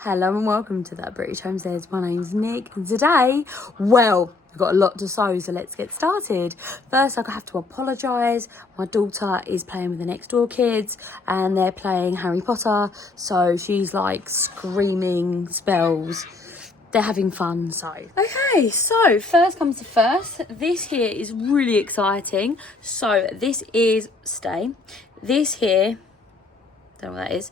Hello and welcome to That British Homestead. My name's Nick and today, well, we've got a lot to sow, so let's get started. First, I have to apologise. My daughter is playing with the next door kids and they're playing Harry Potter, so she's like screaming spells. They're having fun, so. Okay, so first comes to first. This here is really exciting. So this is, this here, don't know what that is.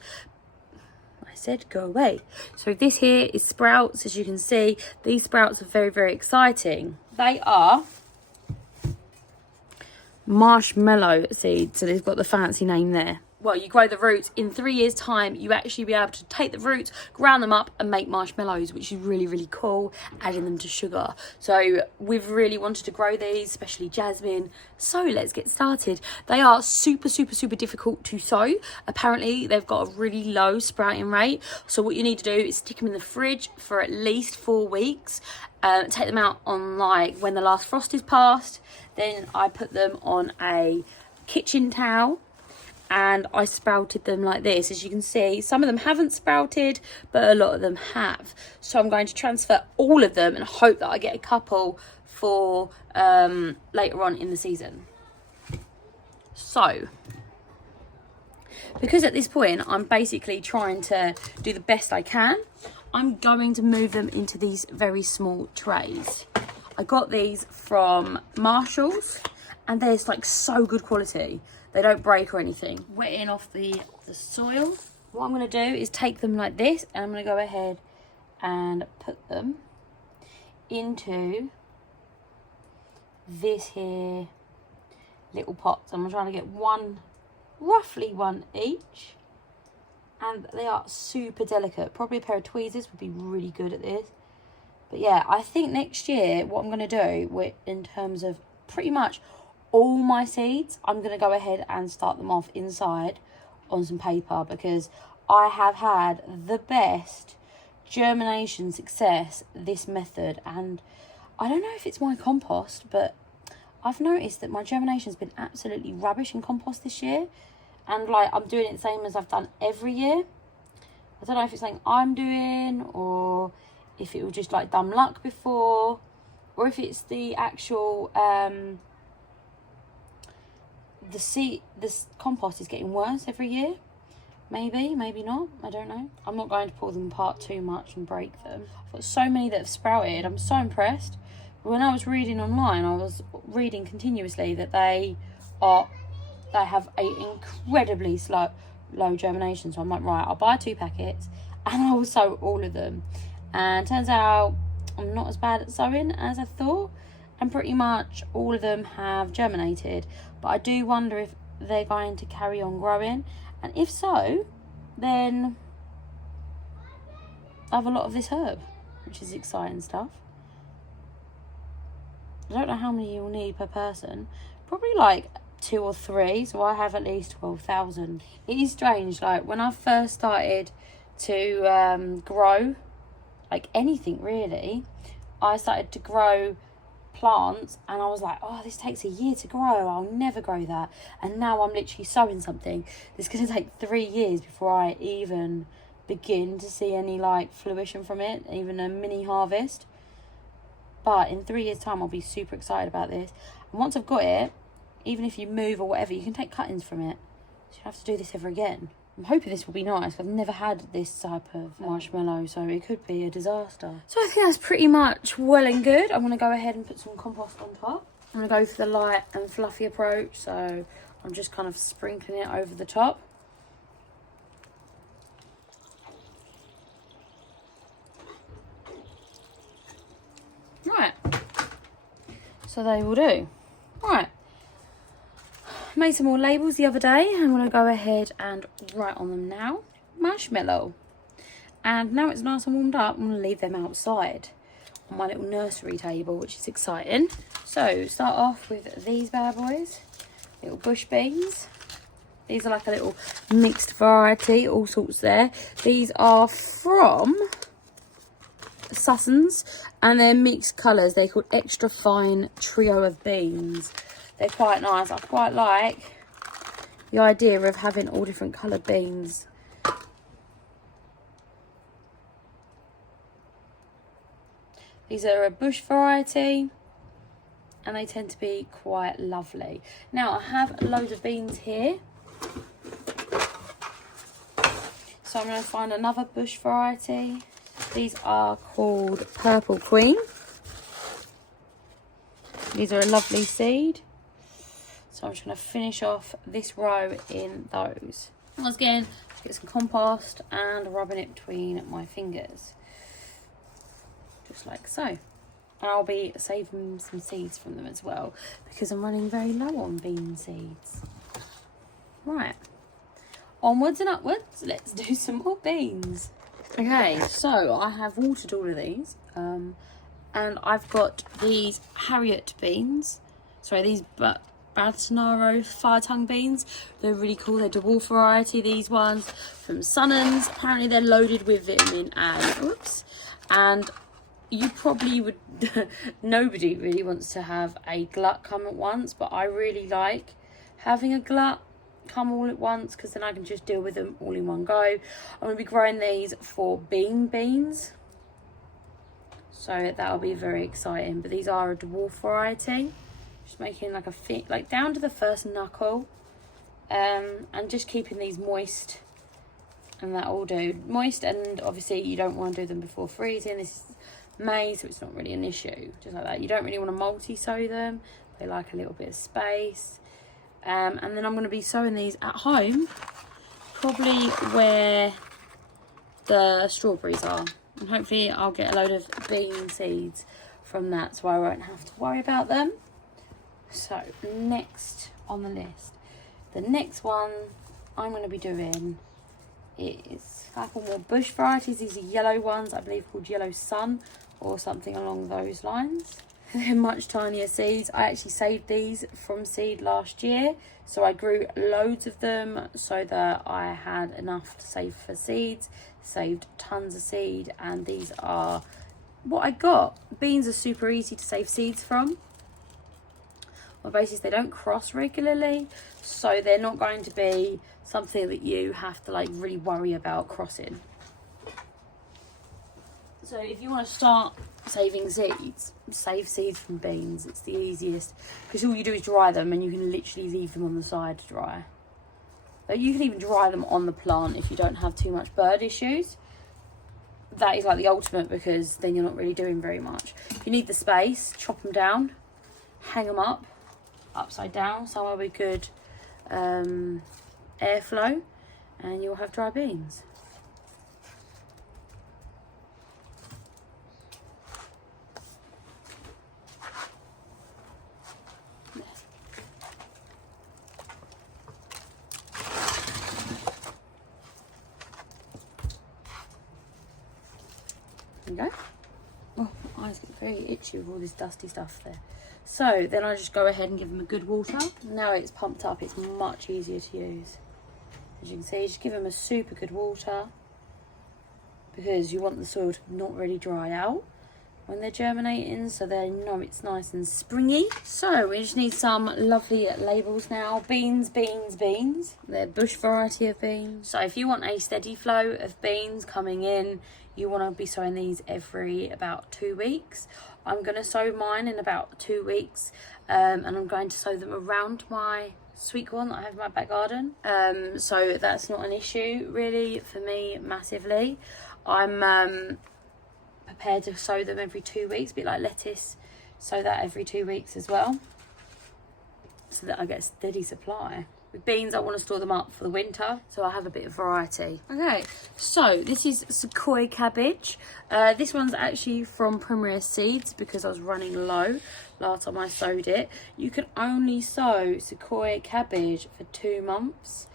Said go away. So this here is sprouts. As you can see, these sprouts are very, very exciting. They are marshmallow seeds, so they've got the fancy name there. Well, you grow the roots. In 3 years time you actually be able to take the roots, ground them up and make marshmallows, which is really, really cool, adding them to sugar. So we've really wanted to grow these, especially jasmine, so let's get started. They are super, super, super difficult to sow. Apparently they've got a really low sprouting rate, so what you need to do is stick them in the fridge for at least 4 weeks. Take them out on like when the last frost is past. Then I put them on a kitchen towel and I sprouted them like this. As you can see, some of them haven't sprouted, but a lot of them have. So I'm going to transfer all of them and hope that I get a couple for later on in the season. So, because at this point I'm basically trying to do the best I can, I'm going to move them into these very small trays. I got these from Marshall's and they're like so good quality. They don't break or anything. Wetting off the soil. What I'm going to do is take them like this and I'm going to go ahead and put them into this here little pots. I'm trying to get roughly one each. And they are super delicate. Probably a pair of tweezers would be really good at this. But yeah, I think next year what I'm going to do in terms of pretty much all my seeds, I'm going to go ahead and start them off inside on some paper, because I have had the best germination success this method. And I don't know if it's my compost, but I've noticed that my germination has been absolutely rubbish in compost this year. And like I'm doing it the same as I've done every year. I don't know if it's something I'm doing or if it was just like dumb luck before, or if it's the actual this compost is getting worse every year. Maybe not, I don't know. I'm not going to pull them apart too much and break them. I've got so many that have sprouted. I'm so impressed. When I was reading online, I was reading continuously that they have an incredibly low germination. So I'm like, right, I'll buy 2 packets and I will sow all of them. And turns out I'm not as bad at sowing as I thought, and pretty much all of them have germinated. But I do wonder if they're going to carry on growing, and if so, then I have a lot of this herb, which is exciting stuff. I don't know how many you'll need per person, probably like 2 or 3, so I have at least 12,000. It is strange, like when I first started to grow like anything really, I started to grow plants and I was like, oh, this takes a year to grow, I'll never grow that. And now I'm literally sowing something that's going to take 3 years before I even begin to see any like fruition from it, even a mini harvest. But in 3 years time I'll be super excited about this. And once I've got it, even if you move or whatever, you can take cuttings from it, so you don't have to do this ever again. I'm hoping this will be nice. I've never had this type of marshmallow, so it could be a disaster. So I think that's pretty much well and good. I'm going to go ahead and put some compost on top. I'm going to go for the light and fluffy approach, so I'm just kind of sprinkling it over the top. Right. So they will do. Right. Made some more labels the other day. I'm going to go ahead and write on them now. Marshmallow. And now it's nice and warmed up, I'm going to leave them outside on my little nursery table, which is exciting. So start off with these bad boys. Little bush beans. These are like a little mixed variety, all sorts there. These are from Susson's and they're mixed colours. They're called Extra Fine Trio of Beans. They're quite nice. I quite like the idea of having all different coloured beans. These are a bush variety, and they tend to be quite lovely. Now, I have loads of beans here. So I'm going to find another bush variety. These are called Purple Queen. These are a lovely seed. So I'm just going to finish off this row in those. Once again, get some compost and rubbing it between my fingers. Just like so. And I'll be saving some seeds from them as well, because I'm running very low on bean seeds. Right. Onwards and upwards. Let's do some more beans. Okay, so I have watered all of these. And I've got these Harriet beans. Sorry, these Bolsonaro fire tongue beans. They're really cool. They're dwarf variety, these ones from Sunnans. Apparently they're loaded with vitamin A. Oops. And you probably would nobody really wants to have a glut come at once, but I really like having a glut come all at once, because then I can just deal with them all in one go. I'm going to be growing these for beans, so that'll be very exciting. But these are a dwarf variety. Just making like a fit, like down to the first knuckle, and just keeping these moist, and that will do. Moist, and obviously you don't want to do them before freezing. This is May, so it's not really an issue. Just like that. You don't really want to multi-sow them. They like a little bit of space. And then I'm going to be sowing these at home, probably where the strawberries are. And hopefully I'll get a load of bean seeds from that, so I won't have to worry about them. So next on the list, the next one I'm going to be doing is a couple more bush varieties. These are yellow ones, I believe called Yellow Sun or something along those lines. They're much tinier seeds. I actually saved these from seed last year, so I grew loads of them so that I had enough to save for seeds. Saved tons of seed, and these are what I got. Beans are super easy to save seeds from. On the basis they don't cross regularly, so they're not going to be something that you have to like really worry about crossing. So if you want to start saving seeds, save seeds from beans. It's the easiest, because all you do is dry them, and you can literally leave them on the side to dry. But you can even dry them on the plant if you don't have too much bird issues. That is like the ultimate, because then you're not really doing very much. If you need the space, chop them down, hang them up upside down somewhere with good airflow, and you'll have dry beans. There we go. Oh, my eyes get very itchy with all this dusty stuff there. So then I just go ahead and give them a good water. Now it's pumped up, it's much easier to use. As you can see, just give them a super good water, because you want the soil to not really dry out when they're germinating, so they know it's nice and springy. So we just need some lovely labels now. Beans, beans, beans. They're bush variety of beans. So if you want a steady flow of beans coming in, you want to be sowing these every about 2 weeks. I'm going to sow mine in about 2 weeks, and I'm going to sow them around my sweet corn that I have in my back garden. So that's not an issue really for me massively. I'm prepared to sow them every 2 weeks, a bit like lettuce, sow that every 2 weeks as well, so that I get a steady supply. With beans, I want to store them up for the winter, so I have a bit of variety. Okay, so this is Sequoia cabbage. This one's actually from Premier Seeds, because I was running low last time I sowed it. You can only sow Sequoia cabbage for 2 months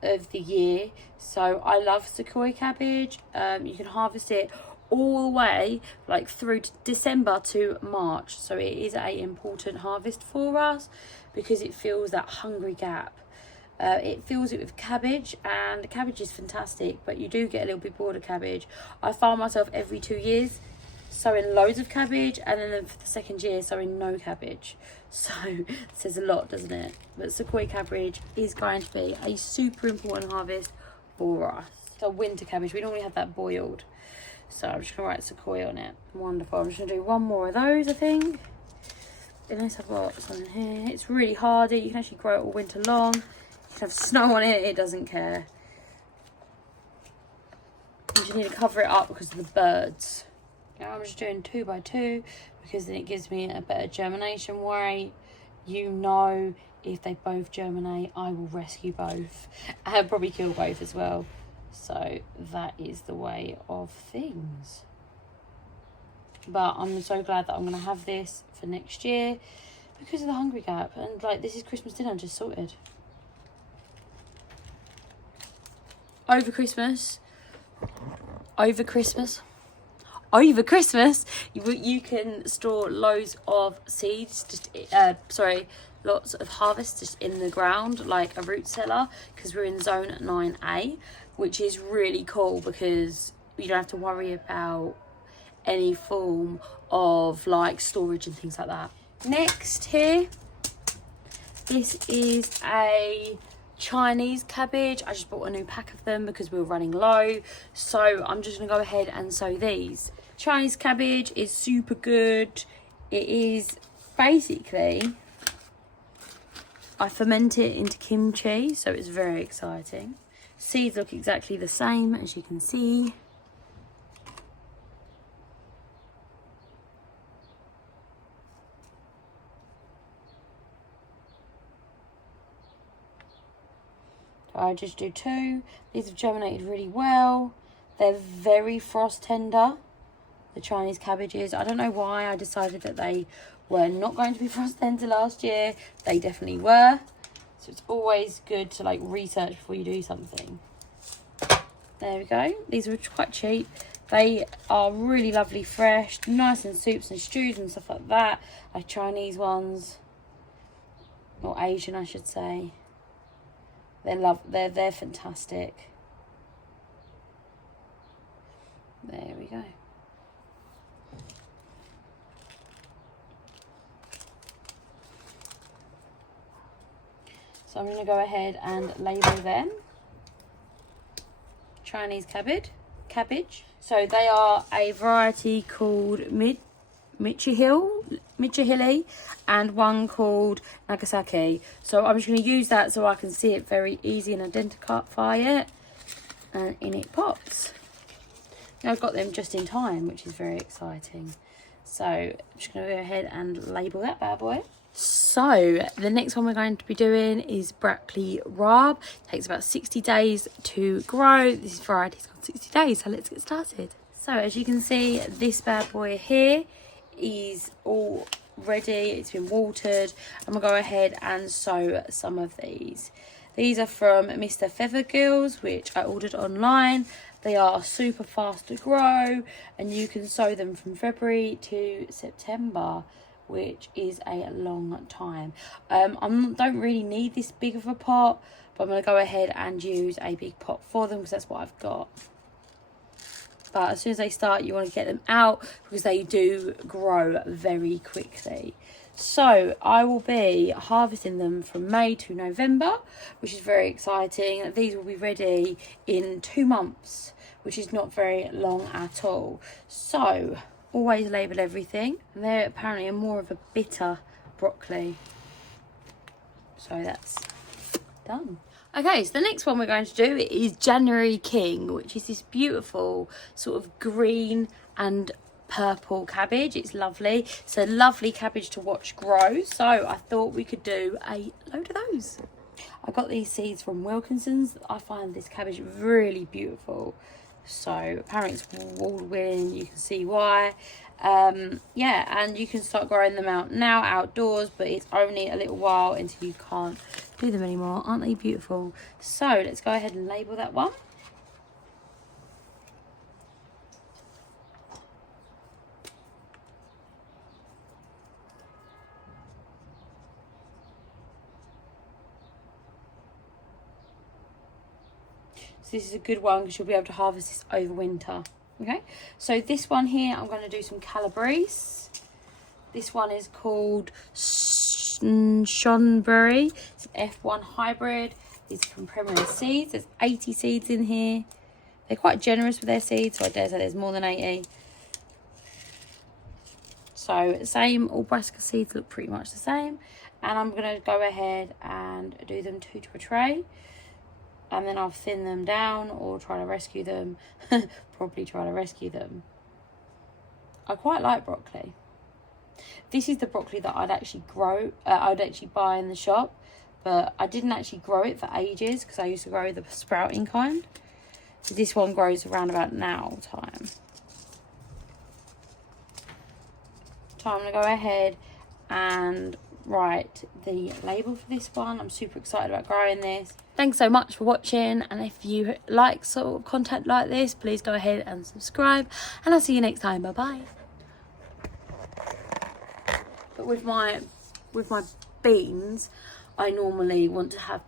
of the year, so I love Sequoia cabbage. You can harvest it all the way like through to December to March, so it is a important harvest for us, because it fills that hungry gap. It fills it with cabbage, and cabbage is fantastic, but you do get a little bit bored of cabbage. I find myself every 2 years sowing loads of cabbage, and then for the second year sowing no cabbage. So it says a lot, doesn't it? But Sequoia cabbage is going to be a super important harvest for us. So winter cabbage, we normally have that boiled. So I'm just going to write sequoia on it. Wonderful. I'm just going to do one more of those, I think. Unless I've got something here. It's really hardy. You can actually grow it all winter long. You can have snow on it. It doesn't care. You just need to cover it up because of the birds. Now I'm just doing 2 by 2 because then it gives me a better germination rate. You know, if they both germinate, I will rescue both. And probably kill both as well. So that is the way of things. But I'm so glad that I'm going to have this for next year because of the Hungry Gap. And like, this is Christmas dinner just sorted. Over Christmas, you can store loads of seeds, lots of harvest just in the ground, like a root cellar, because we're in zone 9A, which is really cool because you don't have to worry about any form of like storage and things like that. Next here, this is a Chinese cabbage. I just bought a new pack of them because we were running low, so I'm just gonna go ahead and sow these. Chinese cabbage is super good. It is basically, I ferment it into kimchi, so it's very exciting. Seeds look exactly the same, as you can see. I just do 2. These have germinated really well. They're very frost tender, the Chinese cabbages. I don't know why I decided that they were not going to be frost tender last year. They definitely were. So it's always good to like research before you do something. There we go. These were quite cheap. They are really lovely fresh, nice in soups and stews and stuff like that. Like Chinese ones, or Asian I should say. They're fantastic. There we go. So I'm going to go ahead and label them. Chinese cabbage. So they are a variety called Michihili and one called Nagasaki. So I'm just going to use that so I can see it very easy and identify it. And in it pops. Now I've got them just in time, which is very exciting. So I'm just going to go ahead and label that bad boy. So the next one we're going to be doing is broccoli rabe. It takes about 60 days to grow. This variety's got 60 days, so let's get started. So as you can see, this bad boy here is all ready. It's been watered. I'm gonna go ahead and sow some of these. These are from Mr. Feathergills, which I ordered online. They are super fast to grow and you can sow them from February to September, which is a long time. I don't really need this big of a pot, but I'm going to go ahead and use a big pot for them because that's what I've got. But as soon as they start, you want to get them out because they do grow very quickly. So I will be harvesting them from May to November, which is very exciting. These will be ready in 2 months, which is not very long at all. So always label everything. And they apparently are more of a bitter broccoli. So that's done. Okay, so the next one we're going to do is January King, which is this beautiful sort of green and purple cabbage. It's lovely. It's a lovely cabbage to watch grow, so I thought we could do a load of those. I got these seeds from Wilkinson's. I find this cabbage really beautiful, so apparently it's wall-winning. You can see why. Yeah, and you can start growing them out now outdoors, but it's only a little while until you can't do them anymore. Aren't they beautiful? So let's go ahead and label that one. So this is a good one because you'll be able to harvest this over winter. Okay, so this one here, I'm going to do some calabrese. This one is called Shonberry. It's an F1 hybrid. It's from Premier Seeds. There's 80 seeds in here. They're quite generous with their seeds, so I dare say there's more than 80. So same, all brassica seeds look pretty much the same. And I'm going to go ahead and do them 2 to a tray. And then I'll thin them down or try to rescue them. Probably try to rescue them. I quite like broccoli. This is the broccoli that I'd actually grow, I'd actually buy in the shop. But I didn't actually grow it for ages because I used to grow the sprouting kind. So this one grows around about now time. So I'm going to go ahead and write the label for this one. I'm super excited about growing this. Thanks so much for watching, and if you like sort of content like this, please go ahead and subscribe, and I'll see you next time. Bye bye. But with my beans, I normally want to have,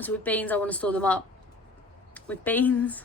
so with beans I want to store them up with beans.